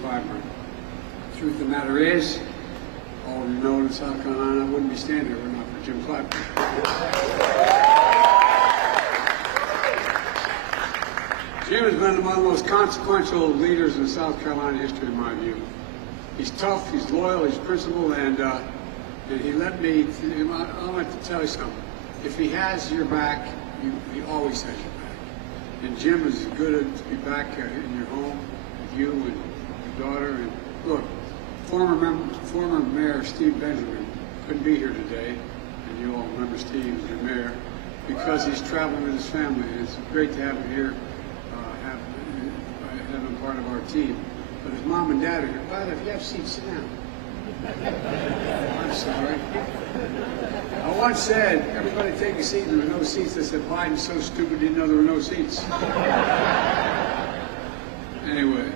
Clapper. The truth of the matter is, all of you know in South Carolina, I wouldn't be standing here if it were not for Jim Clapper. Jim has been one of the most consequential leaders in South Carolina history, in my view. He's tough, he's loyal, he's principled, and he let me, I want to tell you something. If he has your back, he always has your back. And Jim is good to be back in your home with you and your daughter. And look, former Mayor Steve Benjamin couldn't be here today, and you all remember Steve as your mayor, because he's traveling with his family. It's great to have him here, have him part of our team. But his mom and dad are here. By the way, if you have seats, sit down. I'm sorry. I once said, everybody take a seat, and there were no seats. I said, Biden's so stupid, he didn't know there were no seats. Anyway,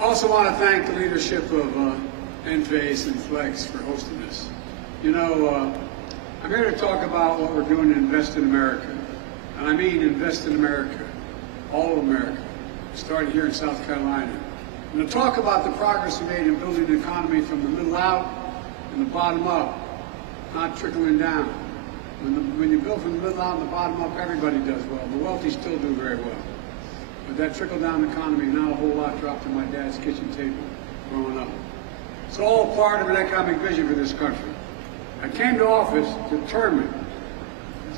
also want to thank the leadership of Enphase and Flex for hosting this. You know, I'm here to talk about what we're doing to invest in America. And I mean invest in America, all of America, starting here in South Carolina. I'm going to talk about the progress we made in building an economy from the middle out and the bottom up, not trickling down. When you build from the middle out and the bottom up, everybody does well. The wealthy still do very well. But that trickle-down economy, not a whole lot dropped in my dad's kitchen table growing up. It's all part of an economic vision for this country. I came to office determined,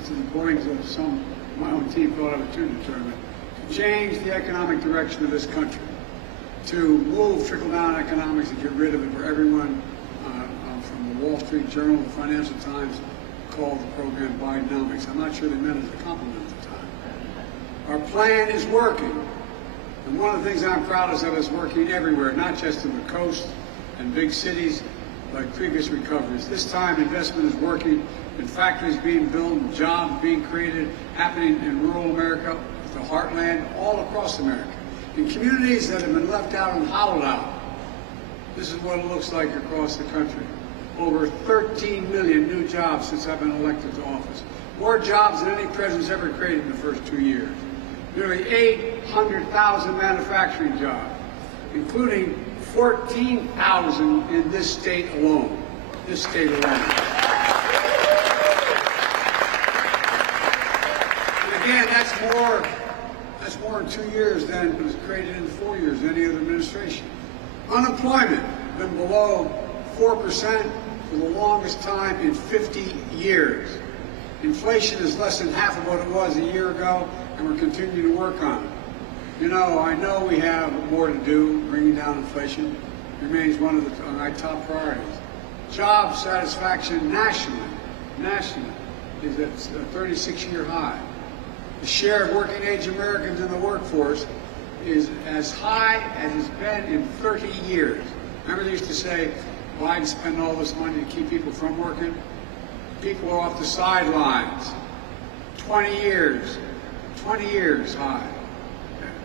to the point that some of my own team thought I was too determined, to change the economic direction of this country, to move trickle-down economics and get rid of it for everyone, from the Wall Street Journal, the Financial Times, called the program Bidenomics. I'm not sure they meant it as a compliment at the time. Our plan is working. And one of the things I'm proudest of is working everywhere, not just in the coast and big cities like previous recoveries. This time investment is working in factories being built, jobs being created, happening in rural America, the heartland, all across America. In communities that have been left out and hollowed out. This is what it looks like across the country. Over 13 million new jobs since I've been elected to office. More jobs than any president's ever created in the first 2 years. Nearly 800,000 manufacturing jobs, including 14,000 in this state alone. This state alone. And again, that's more in 2 years than was created in 4 years of any other administration. Unemployment been below 4% for the longest time in 50 years. Inflation is less than half of what it was a year ago, and we're continuing to work on it. You know, I know we have more to do. Bringing down inflation remains one of my top priorities. Job satisfaction nationally is at a 36-year high. The share of working-age Americans in the workforce is as high as it's been in 30 years. Remember they used to say, Biden spent all this money to keep people from working? People are off the sidelines. 20 years high.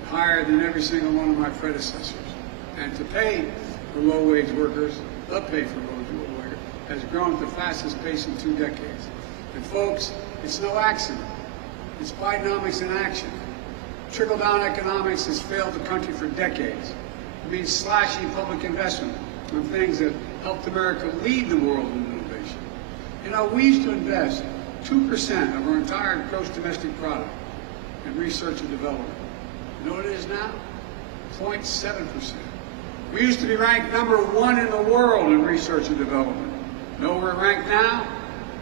Higher than every single one of my predecessors. And to pay for low-wage workers, the pay for low-wage workers, has grown at the fastest pace in 2 decades. And folks, it's no accident. It's Bidenomics in action. Trickle-down economics has failed the country for decades. It means slashing public investment on things that helped America lead the world in innovation. You know, we used to invest 2% of our entire gross domestic product in research and development. You know what it is now? 0.7%. We used to be ranked #1 in the world in research and development. Know where we're ranked now?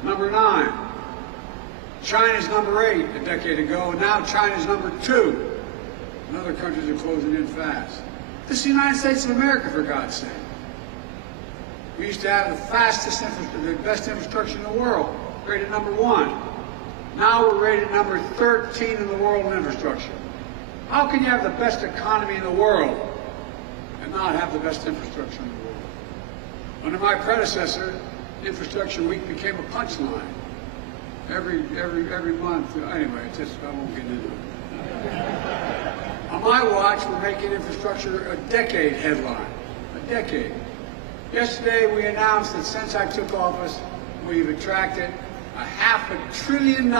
#9. China's #8 a decade ago, and now China's #2. And other countries are closing in fast. This is the United States of America, for God's sake. We used to have the best infrastructure in the world, rated #1. Now we're rated #13 in the world in infrastructure. How can you have the best economy in the world and not have the best infrastructure in the world? Under my predecessor, Infrastructure Week became a punchline. Every month. Anyway, I won't get into it. On my watch, we're making infrastructure a decade headline. A decade. Yesterday, we announced that since I took office, we've attracted $500 billion,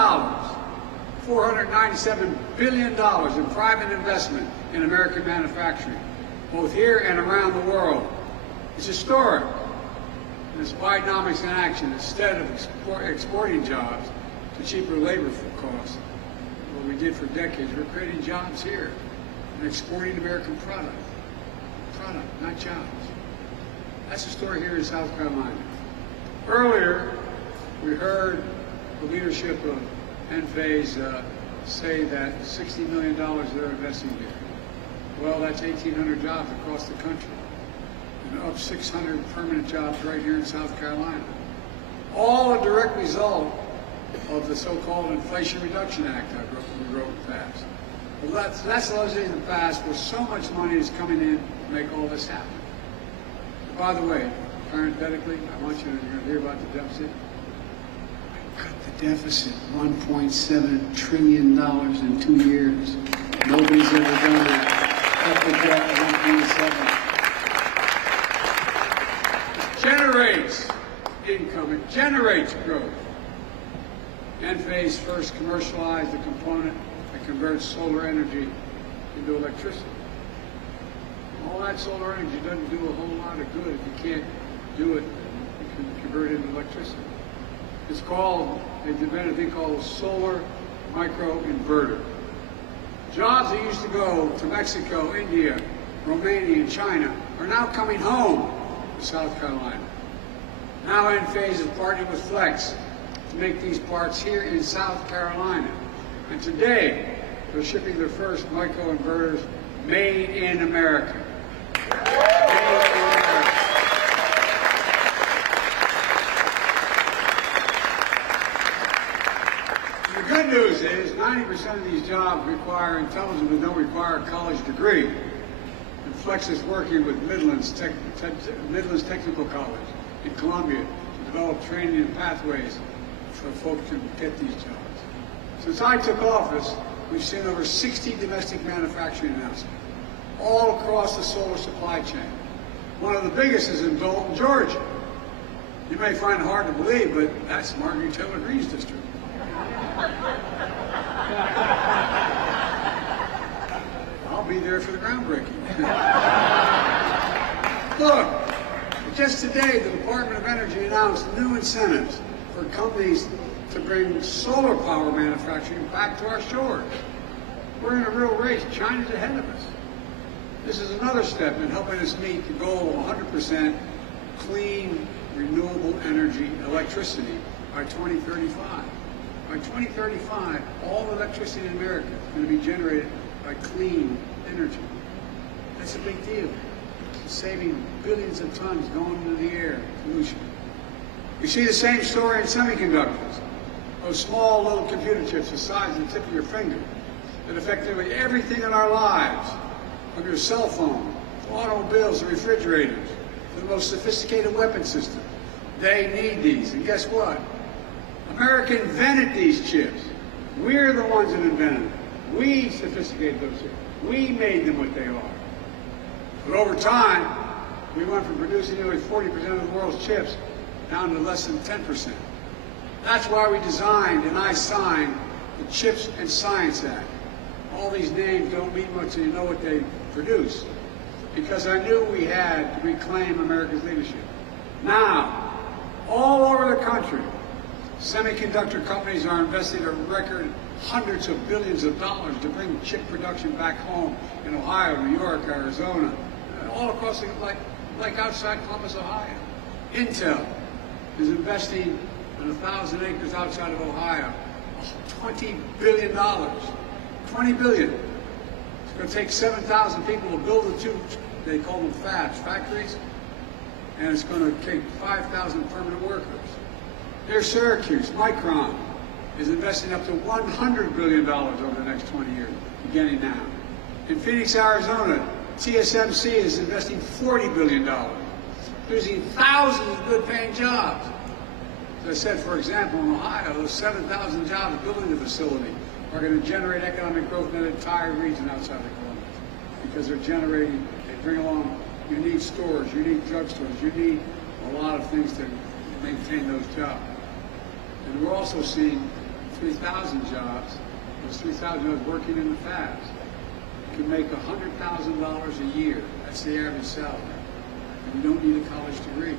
$497 billion in private investment in American manufacturing. both here and around the world. It's historic. And it's Bidenomics in action. Instead of exporting jobs to cheaper labor costs, what we did for decades, we're creating jobs here and exporting American product. Product, not jobs. That's the story here in South Carolina. Earlier, we heard the leadership of Enphase say that $60 million they're investing here. Well, that's 1,800 jobs across the country, and up 600 permanent jobs right here in South Carolina. All a direct result of the so-called Inflation Reduction Act we wrote and passed. Well, that's largely in the past, where so much money is coming in to make all this happen. By the way, parenthetically, I want you to hear about the deficit. I cut the deficit $1.7 trillion in 2 years. Nobody's ever done that. Cut the debt 1.7. It generates income. It generates growth. Enphase first commercialized the component that converts solar energy into electricity. All that solar energy doesn't do a whole lot of good if you can't do it and convert it into electricity. It's called, they invented a thing called a solar microinverter. Jobs that used to go to Mexico, India, Romania, and China are now coming home to South Carolina. Now Enphase is partnering with Flex to make these parts here in South Carolina. And today, they're shipping their first microinverters made in America. The good news is 90% of these jobs require intelligence but don't require a college degree. And Flex is working with Midlands Technical College in Columbia to develop training and pathways so folks can get these jobs. Since I took office, we've seen over 60 domestic manufacturing announcements all across the solar supply chain. One of the biggest is in Dalton, Georgia. You may find it hard to believe, but that's Marjorie Taylor Greene's district. I'll be there for the groundbreaking. Look, just today the Department of Energy announced new incentives for companies to bring solar power manufacturing back to our shores. We're in a real race. China's ahead of us. This is another step in helping us meet the goal of 100% clean, renewable energy electricity by 2035. By 2035, all electricity in America is going to be generated by clean energy. That's a big deal. It's saving billions of tons going into the air, pollution. We see the same story in semiconductors. Those small little computer chips the size of the tip of your finger that affect nearly everything in our lives, from your cell phone, to automobiles, to refrigerators, to the most sophisticated weapon system. They need these. And guess what? America invented these chips. We're the ones that invented them. We sophisticated those chips. We made them what they are. But over time, we went from producing nearly 40% of the world's chips down to less than 10%. That's why we designed and I signed the Chips and Science Act. All these names don't mean much until you know what they produce. Because I knew we had to reclaim America's leadership. Now, all over the country, semiconductor companies are investing a record hundreds of billions of dollars to bring chip production back home in Ohio, New York, Arizona, all across the, like outside Columbus, Ohio. Intel is investing in 1,000 acres outside of Ohio, $20 billion. $20 billion. It's going to take 7,000 people to build the two, they call them fabs, factories, and it's going to take 5,000 permanent workers. Near Syracuse, Micron is investing up to $100 billion over the next 20 years, beginning now. In Phoenix, Arizona, TSMC is investing $40 billion, producing thousands of good-paying jobs. As I said, for example, in Ohio, those 7,000 jobs building the facility are going to generate economic growth in that entire region outside of Columbus, because they're generating, they bring along, you need stores, you need drugstores, you need a lot of things to maintain those jobs. And we're also seeing 3,000 jobs, those 3,000 jobs working in the fabs can make $100,000 a year That's the average salary. And you don't need a college degree.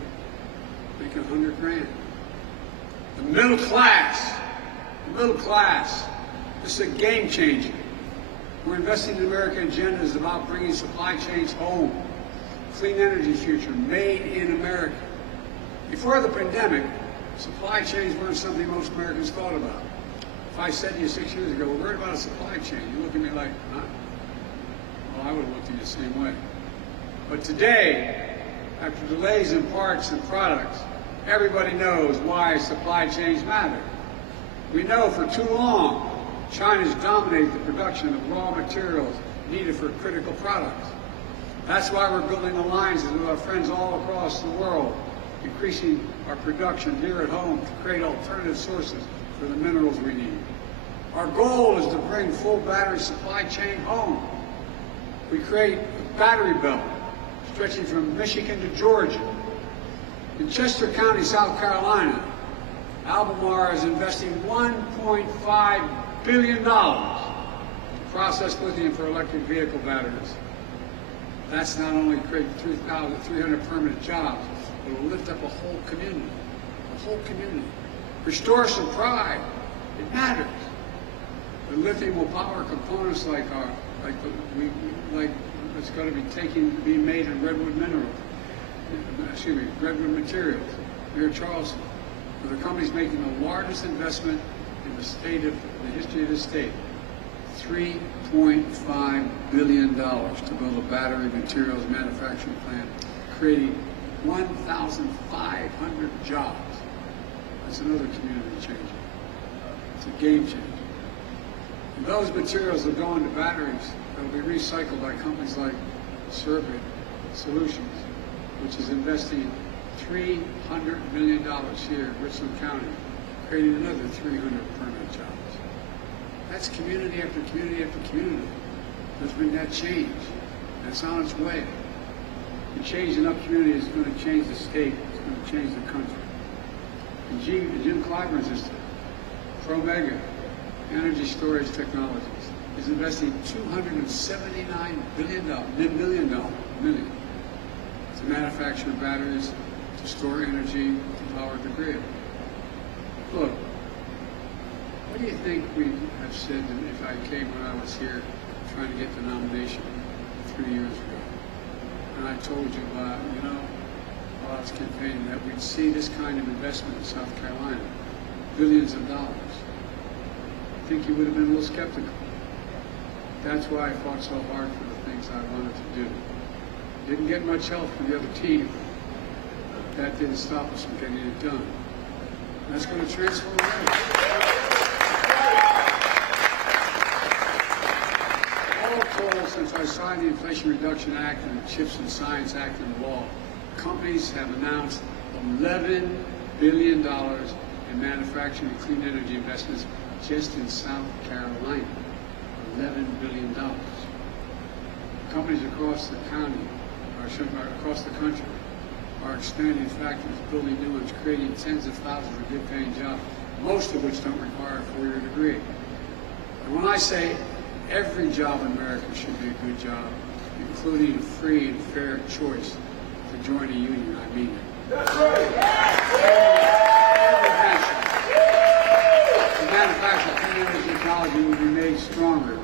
Making 100 grand. The middle class. This is a game changer. We're investing in the American agenda is about bringing supply chains home. Clean energy future, made in America. Before the pandemic, supply chains weren't something most Americans thought about. If I said to you 6 years ago, we're worried about a supply chain, you look at me like, huh? Well, I would have looked at you the same way. But today, after delays in parts and products, everybody knows why supply chains matter. We know for too long, China's dominated the production of raw materials needed for critical products. That's why we're building alliances with our friends all across the world, increasing our production here at home to create alternative sources for the minerals we need. Our goal is to bring full battery supply chain home. We create a battery belt stretching from Michigan to Georgia. In Chester County, South Carolina, Albemarle is investing $1.5 billion to process lithium for electric vehicle batteries. That's not only create 300 permanent jobs, but will lift up a whole community. Restore some pride. It matters. The lithium will power components like it's going to be being made in redwood materials near Charleston, where the company's making the largest investment in the history of the state. $3.5 billion to build a battery materials manufacturing plant, creating 1,500 jobs. That's another community changer. It's a game changer. And those materials will go into batteries that will be recycled by companies like Survey Solutions, which is investing $300 million here in Richland County, creating another 300 permanent jobs. That's community after community after community. There's been that change. That's on its way. The change in enough communities is going to change the state. It's going to change the country. And Jim Clyburn's system, Promega Energy Storage Technologies, is investing $279 million to manufacture batteries, to store energy, to power the grid. Look, what do you think we have said if I came when I was here trying to get the nomination 3 years ago? And I told you, while I was campaigning, that we'd see this kind of investment in South Carolina, billions of dollars. I think you would have been a little skeptical. That's why I fought so hard for the things I wanted to do. Didn't get much help from the other team. That didn't stop us from getting it done. And that's going to transform America. All told, since I signed the Inflation Reduction Act and the CHIPS and Science Act into law, companies have announced $11 billion in manufacturing and clean energy investments just in South Carolina. $11 billion. Companies across the county, across the country, are expanding factories, building new ones, creating tens of thousands of good-paying jobs, most of which don't require a four-year degree. And when I say every job in America should be a good job, including a free and fair choice to join a union, I mean it. That's right. The manufacture of clean energy technology will be made stronger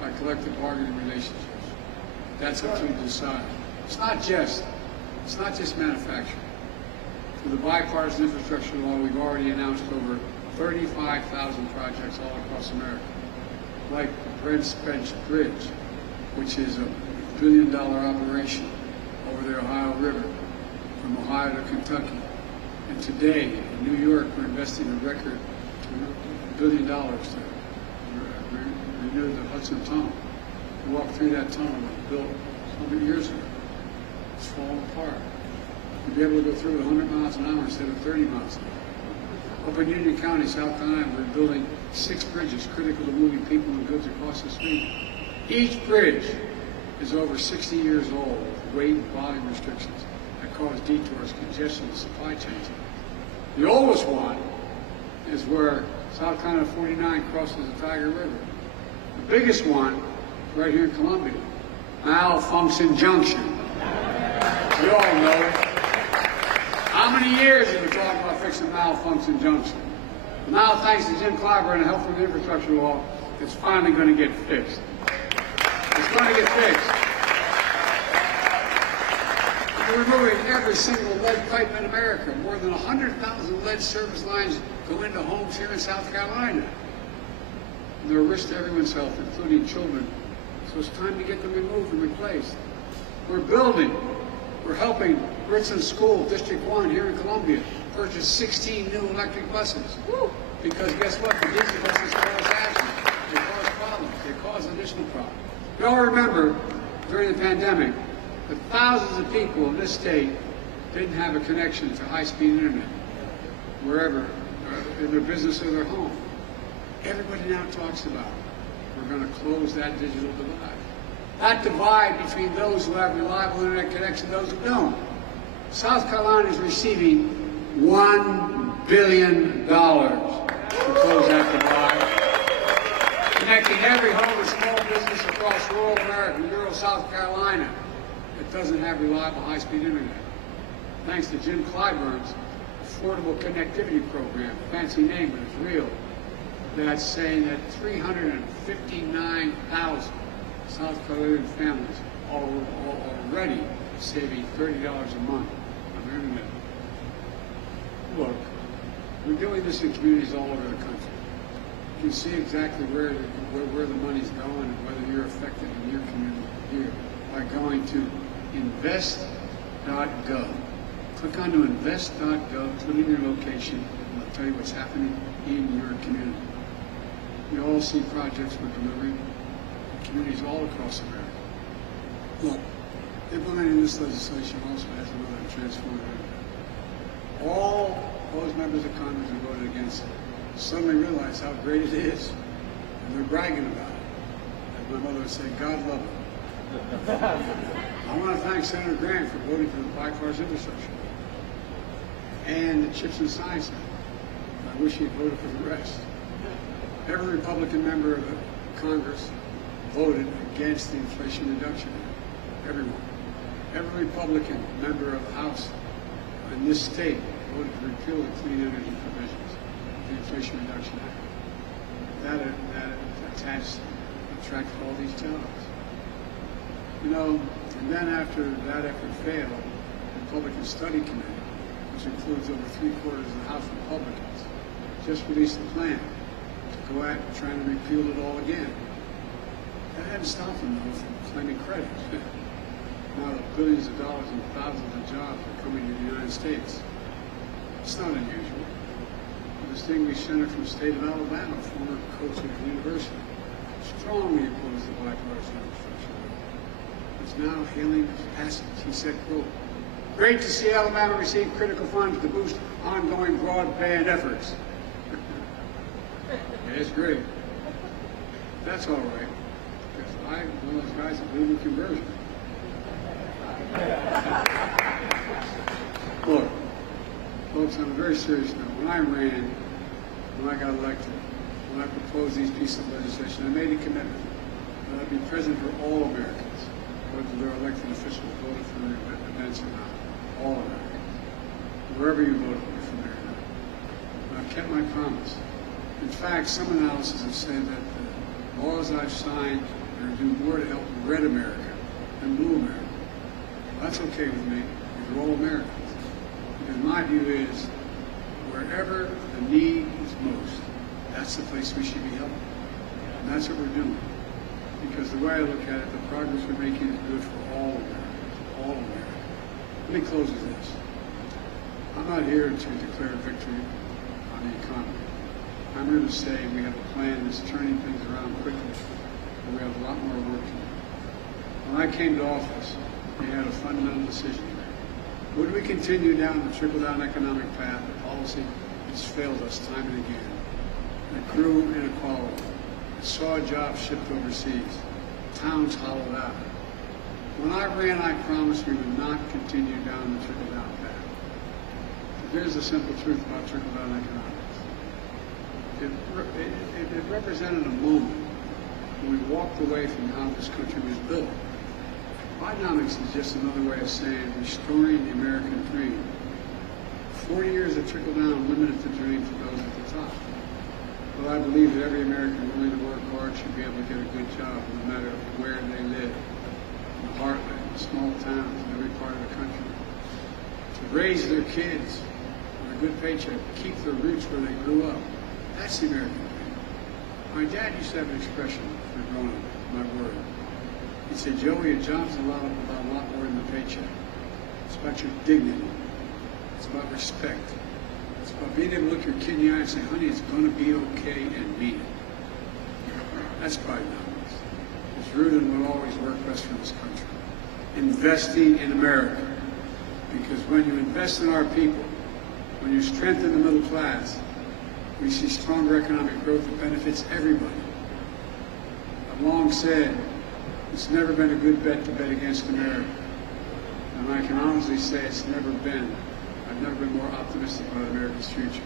by collective bargaining relationships. That's up to you to decide. It's not just manufacturing. Through the Bipartisan Infrastructure Law, we've already announced over 35,000 projects all across America, like the Brent Spence Bridge, which is a $1 billion operation over the Ohio River, from Ohio to Kentucky. And today, in New York, we're investing a record $1 billion to renew the Hudson Tunnel. We walked through that tunnel that was built 100 years ago. It's falling apart. We'll be able to go through it 100 miles an hour instead of 30 miles an hour. Up in Union County, South Carolina, we're building 6 bridges critical to moving people and goods across the street. Each bridge is over 60 years old, with weight and volume restrictions that cause detours, congestion, and supply chains. The oldest one is where South Carolina 49 crosses the Tiger River. The biggest one, right here in Columbia, Malfunction Junction. You all know it. How many years have we talked about fixing malfunction junction? Now, thanks to Jim Clyburn and help from the infrastructure law, it's finally going to get fixed. It's going to get fixed. We're removing every single lead pipe in America. More than 100,000 lead service lines go into homes here in South Carolina. They're a risk to everyone's health, including children. So it's time to get them removed and replaced. We're building. We're helping Richland School, District 1 here in Columbia, purchase 16 new electric buses. Woo! Because guess what? The diesel buses cause accidents. They cause problems. They cause additional problems. You all remember, during the pandemic, that thousands of people in this state didn't have a connection to high-speed internet, wherever, in their business or their home. Everybody now talks about we're going to close that digital divide. That divide between those who have reliable internet connection and those who don't. South Carolina is receiving $1 billion to close that divide, connecting every home and small business across rural America, rural South Carolina, that doesn't have reliable high-speed internet. Thanks to Jim Clyburn's Affordable Connectivity Program, fancy name, but it's real. That's saying that 359,000 South Carolinian families are already saving $30 a month on their internet. Look, we're doing this in communities all over the country. You can see exactly where the money's going and whether you're affected in your community here by going to invest.gov. Click on to invest.gov, put in your location, and I'll tell you what's happening in your community. You all see projects we're delivering in communities all across America. Look, implementing this legislation also has another transformative impact. All those members of Congress who voted against it suddenly realize how great it is, and they're bragging about it. As my mother would say, God love it. I want to thank Senator Grant for voting for the Bipartisan Infrastructure and the Chips and Science Act. I wish he'd voted for the rest. Every Republican member of the Congress voted against the Inflation Reduction Act. Everyone. Every Republican member of the House in this state voted to repeal the clean energy provisions of the Inflation Reduction Act. That attracted all these jobs. You know, and then after that effort failed, the Republican Study Committee, which includes over 3/4 of the House Republicans, just released a plan to go at trying to repeal it all again. That hadn't stopped them, though, from claiming credit. Now the billions of dollars and thousands of jobs are coming to the United States. It's not unusual. The distinguished senator from the state of Alabama, former coach of the university, strongly opposed the bipartisan infrastructure bill. Is now hailing its passage. He said, quote, "Great to see Alabama receive critical funds to boost ongoing broadband efforts." Yeah, it's great. That's all right, because I'm one of those guys that believe in conversion. Look, folks, on a very serious note, when I ran, when I got elected, when I proposed these pieces of legislation, I made a commitment that I'd be present for all Americans, whether they're elected officials, voted for the events or not, all Americans, wherever you voted for there or not. And I've kept my promise. In fact, some analysis have said that the laws I've signed are going to do more to help red America than blue America. That's okay with me, because we're all Americans. Because my view is, wherever the need is most, that's the place we should be helping. And that's what we're doing. Because the way I look at it, the progress we're making is good for all Americans, all Americans. Let me close with this. I'm not here to declare victory on the economy. I'm here to say we have a plan that's turning things around quickly, but we have a lot more work to do. When I came to office, we had a fundamental decision to make. Would we continue down the trickle-down economic path, a policy that's failed us time and again, that grew inequality, that saw jobs shipped overseas, towns hollowed out? When I ran, I promised we would not continue down the trickle-down path. But here's the simple truth about trickle-down economics. It represented a moment when we walked away from how this country was built. Bidenomics is just another way of saying restoring the American dream. 40 years of trickle-down limited the dream for those at the top. But I believe that every American willing to work hard should be able to get a good job, no matter where they live, in the heartland, in small towns, in every part of the country. To raise their kids with a good paycheck, keep their roots where they grew up. That's the American dream. My dad used to have an expression for growing up, my word. He'd say, Joey, a job's about a lot more than the paycheck. It's about your dignity. It's about respect. It's about being able to look your kid in the eye and say, honey, it's going to be okay, and mean it. That's Bidenomics. It's rooted in what always worked best for this country. Investing in America. Because when you invest in our people, when you strengthen the middle class, we see stronger economic growth that benefits everybody. I've long said, it's never been a good bet to bet against America. And I can honestly say I've never been more optimistic about America's future.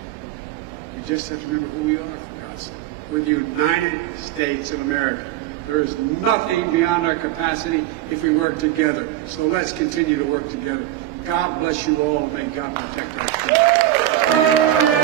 We just have to remember who we are, for God's sake. We're the United States of America. There is nothing beyond our capacity if we work together. So let's continue to work together. God bless you all, and may God protect our children.